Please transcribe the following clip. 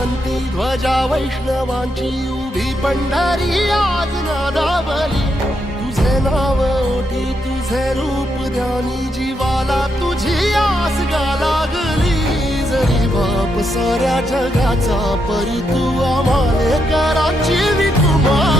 श्रीमंती ध्वजा वैष्णवांची उभी पंढरी आज नादावली. तुझे नाव ओठी तुझे रूप ध्यानी जीवाला तुझी आस गा लागली. जरी बाप साऱ्या जगाचा परी तू आम्हाले कराची विठुमा.